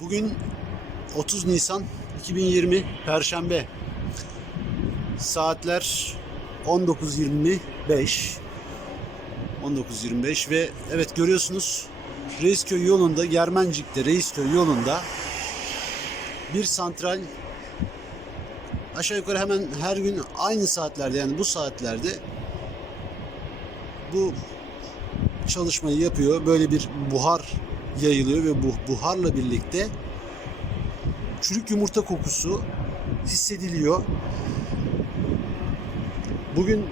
Bugün 30 Nisan 2020 Perşembe. Saatler 19.25. 19.25 ve evet görüyorsunuz Reisköy yolunda Germencik'te Reisköy yolunda bir santral aşağı yukarı hemen her gün aynı saatlerde yani bu saatlerde bu çalışmayı yapıyor. Böyle bir buhar yayılıyor ve bu buharla birlikte çürük yumurta kokusu hissediliyor. Bugün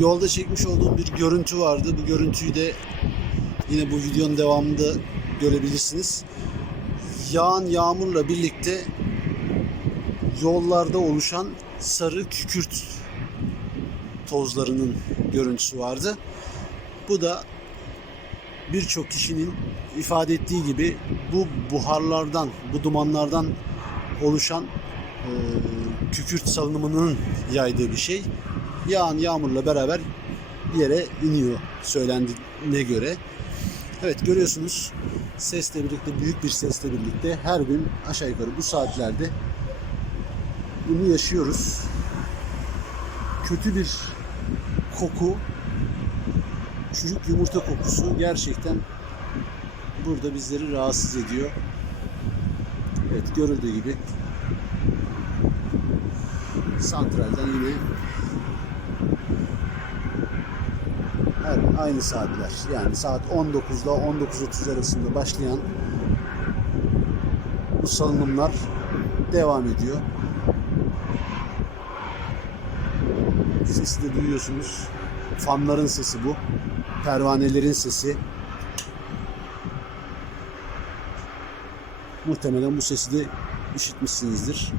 yolda çekmiş olduğum bir görüntü vardı. Bu görüntüyü de yine bu videonun devamında görebilirsiniz. Yağan yağmurla birlikte yollarda oluşan sarı kükürt tozlarının görüntüsü vardı. Bu da birçok kişinin ifade ettiği gibi bu buharlardan, bu dumanlardan oluşan e, kükürt salınımının yaydığı bir şey. Yağan yağmurla beraber yere iniyor söylendiğine göre. Evet görüyorsunuz sesle birlikte, büyük bir sesle birlikte her gün aşağı yukarı bu saatlerde bunu yaşıyoruz. Kötü bir koku, çürük yumurta kokusu gerçekten burada bizleri rahatsız ediyor. Evet görüldüğü gibi santralden yine her aynı saatler yani saat 19'da 19.30 arasında başlayan bu salınımlar devam ediyor. Sesi de duyuyorsunuz. Fanların sesi bu. Pervanelerin sesi. Muhtemelen bu sesi de işitmişsinizdir.